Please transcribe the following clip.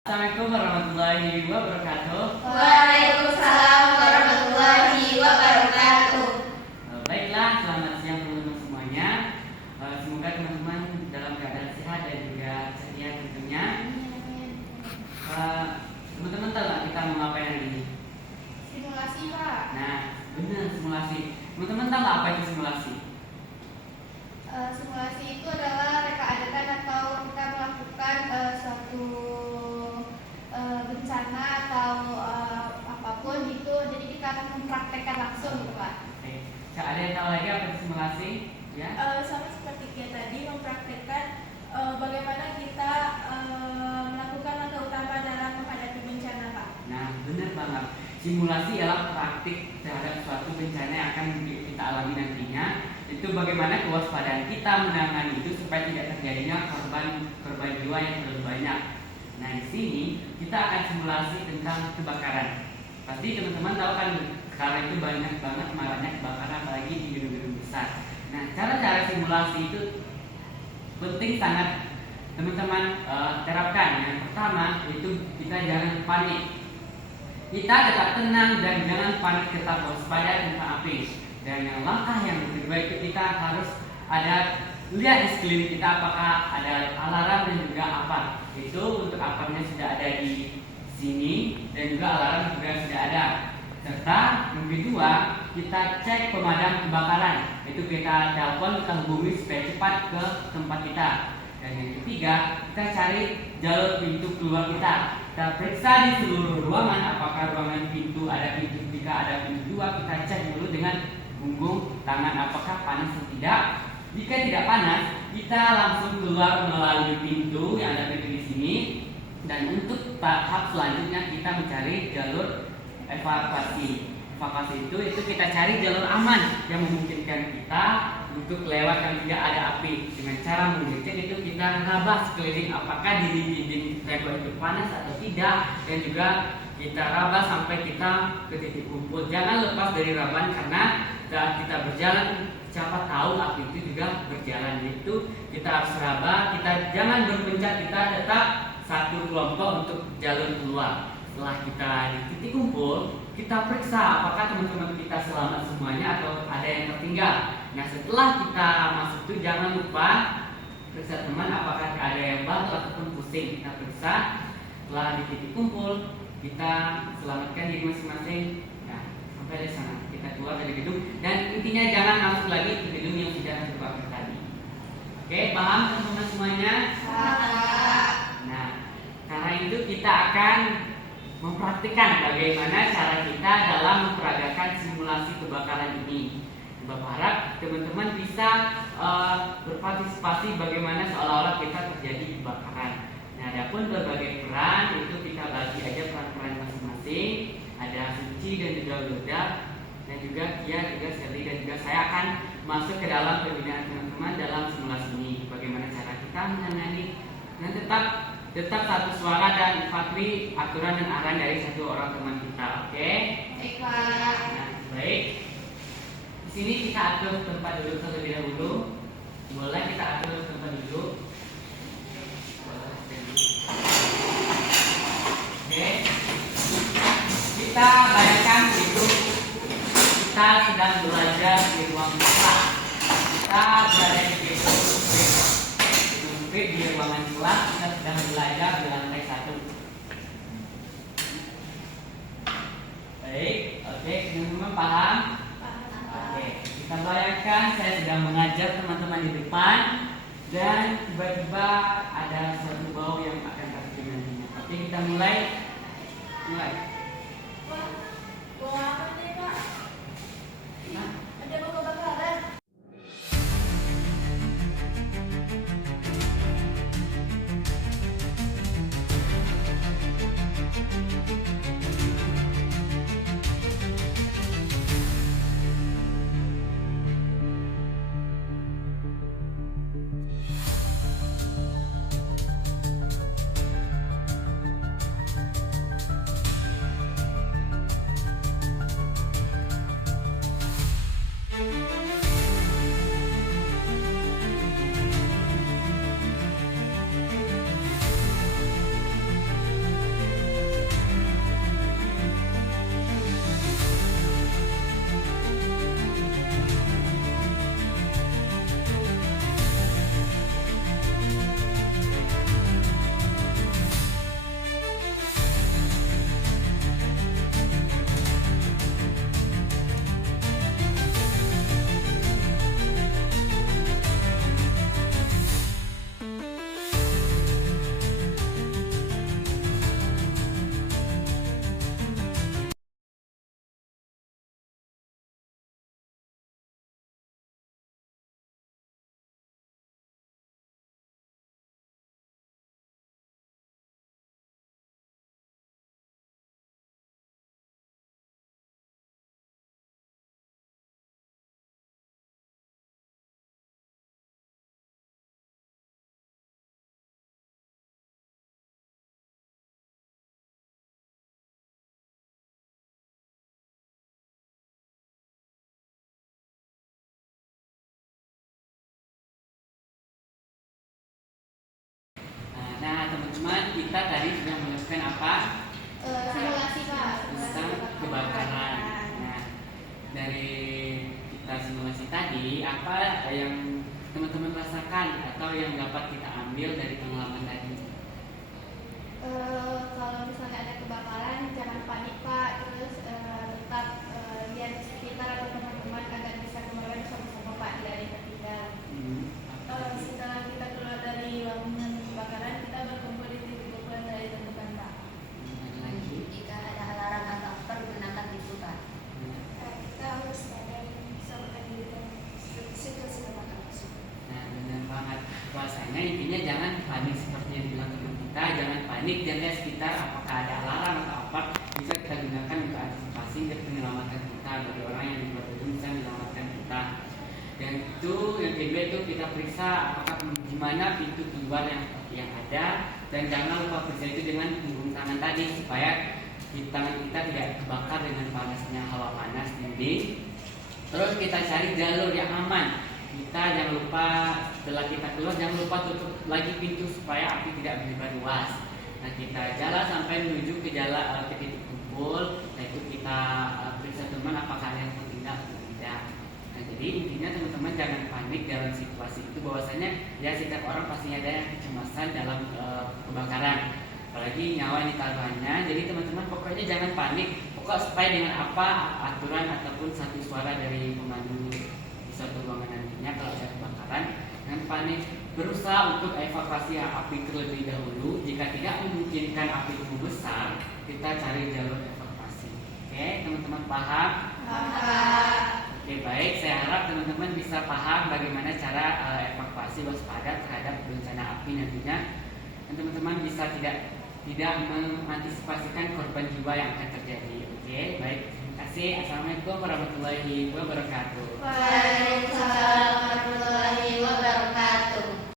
Assalamualaikum warahmatullahi wabarakatuh. Waalaikumsalam warahmatullahi wabarakatuh. Baiklah, selamat siang teman-teman semuanya. Semoga teman-teman dalam keadaan sehat dan juga ceria tentunya. Teman-teman tahu nggak kita mau ngapain hari ini? Simulasi, Pak. Nah, benar, simulasi. Teman-teman tahu nggak apa itu simulasi? Simulasi itu adalah reka adegan atau kita melakukan suatu bencana atau apapun itu, jadi kita akan mempraktekkan langsung gitu, Pak. Oke. Ada yang tahu lagi apa itu simulasi? Ya. Sama seperti kita tadi mempraktekkan bagaimana kita melakukan langkah utama dalam menghadapi bencana, Pak. Nah, benar banget. Simulasi adalah praktik terhadap suatu bencana yang akan kita alami nantinya. Itu bagaimana kewaspadaan kita menangani itu supaya tidak terjadinya korban jiwa yang terlalu banyak. Nah, di sini kita akan simulasi tentang kebakaran. Pasti teman-teman tahu kan sekarang itu banyak banget maraknya kebakaran apalagi di gedung-gedung besar. Nah, cara-cara simulasi itu penting sangat teman-teman terapkan. Yang pertama itu kita jangan panik. Kita tetap tenang dan jangan panik, tetap waspada tentang api. Dan yang langkah yang kedua itu kita harus ada lihat di sekeliling kita apakah ada alarm dan juga apa. Itu untuk alarmnya sudah ada di sini dan juga alarm juga sudah ada. Serta yang kedua kita cek pemadam kebakaran. Itu kita telepon, kita hubungi supaya cepat ke tempat kita. Dan yang ketiga kita cari jalur pintu keluar kita. Kita periksa di seluruh ruangan apakah ruangan pintu ada pintu, jika ada pintu dua kita cek dulu dengan punggung tangan apakah panas atau tidak. Jika tidak panas, kita langsung keluar melalui pintu yang ada di sini. Dan untuk tahap selanjutnya kita mencari jalur evakuasi. Evakuasi itu kita cari jalur aman yang memungkinkan kita untuk lewat yang tidak ada api. Dengan cara mengecek itu kita rabah sekeliling apakah di dinding tembok itu panas atau tidak, dan juga kita rabah sampai kita ke titik kumpul. Jangan lepas dari rabahan karena saat kita berjalan siapa tahu api itu juga berjalan. Itu kita harus rabah, kita jangan berpencet, kita tetap satu kelompok untuk jalur keluar. Setelah kita di titik kumpul, kita periksa apakah teman-teman kita selamat semuanya atau ada yang tertinggal. Nah, setelah kita masuk itu jangan lupa periksa teman apakah ada yang batuk ataupun pusing. Kita periksa. Setelah di titik kumpul, kita selamatkan diri masing-masing. Nah, sampai di sana kita keluar dari gedung dan intinya jangan masuk lagi ke gedung yang sudah terbakar tadi. Oke, paham teman-teman semuanya? Nah, karena itu kita akan mempraktikkan bagaimana cara kita dalam memperagakan simulasi kebakaran ini. Bapak harap teman-teman bisa berpartisipasi bagaimana seolah-olah kita terjadi kebakaran. Nah, adapun berbagai peran itu kita bagi aja peran-peran masing-masing. Ada Suci dan juga Luda dan juga Kia, juga Sally dan juga saya akan masuk ke dalam pembinaan teman-teman dalam simulasi ini. Bagaimana cara kita menangani dan tetap satu suara dan patuhi aturan dan arahan dari satu orang teman kita. Oke? Baik, Pak. Nah, baik. Di sini kita atur tempat duduk terlebih dahulu. Boleh kita atur tempat duduk. Oke. Kita bayangkan itu kita sedang belajar di ruang kelas. Kita berada di gedung sempit di ruangan kelas. Kita sedang belajar di lantai 1. Baik, oke, teman-teman paham? Oke, kita bayangkan saya sedang mengajar teman-teman di depan dan tiba-tiba ada suatu bau yang akan tercium nantinya. Oke, kita mulai. Bau apa nih, Pak? Nah, Ada bau kebakaran. kita tadi sudah melakukan apa? Simulasi Pak. Tentang kebakaran. Nah, dari kita simulasi tadi, apa yang teman-teman rasakan atau yang dapat kita ambil dari pengalaman tadi? Kalau misalnya ada kebakaran, jangan panik Pak. Terus tetap lihat di sekitar atau teman-teman agar bisa kembali bersama-sama Pak, tidak tertinggal. Setelah kita keluar dari bangunan kebakaran, kita berkumpul di titik kumpul yang ditentukan Pak. Ada lagi? Jika ada alarm atau apa gunakan itu Pak. Kita harus sadar dan bisa bertahan dengan situasi kebakaran tersebut. Nah, benar banget. Bahasanya intinya jangan panik seperti yang bilang teman kita, jangan panik dan lihat sekitar apakah ada alarm atau apa bisa kita gunakan untuk antisipasi dan penyelamatan kita bagi orang yang di luar gedung bisa menyelamatkan kita. Dan itu yang kedua itu kita periksa apakah di mana pintu keluar yang ada dan jangan lupa periksa itu dengan punggung tangan tadi supaya di tangan kita tidak terbakar dengan panasnya hawa panas dinding. Terus kita cari jalur yang aman. Kita jangan lupa setelah kita keluar jangan lupa tutup lagi pintu supaya api tidak menyebar luas. Nah kita jalan sampai menuju ke jalan ke titik kumpul. Nah itu kita periksa teman apakah ada yang tertinggal atau tidak. Nah jadi intinya teman-teman jangan panik dalam situasi itu bahwasanya ya setiap orang pastinya ada yang kecemasan dalam kebakaran. Apalagi nyawa yang ditaruhannya. Jadi teman-teman pokoknya jangan panik. Pokok supaya dengan apa aturan ataupun satu suara dari pemandu di suatu ruangan nantinya kalau ada kebakaran, jangan panik, berusaha untuk evakuasi api terlebih dahulu. Jika tidak memungkinkan api itu besar, kita cari jalur evakuasi. Oke, teman-teman paham? Paham. Oke, baik. Saya harap teman-teman bisa paham bagaimana cara evakuasi waspada terhadap bencana api nantinya. Dan teman-teman bisa tidak mengantisipasikan korban jiwa yang akan terjadi. Oke, baik. Terima kasih. Assalamualaikum warahmatullahi wabarakatuh. Waalaikumsalam warahmatullahi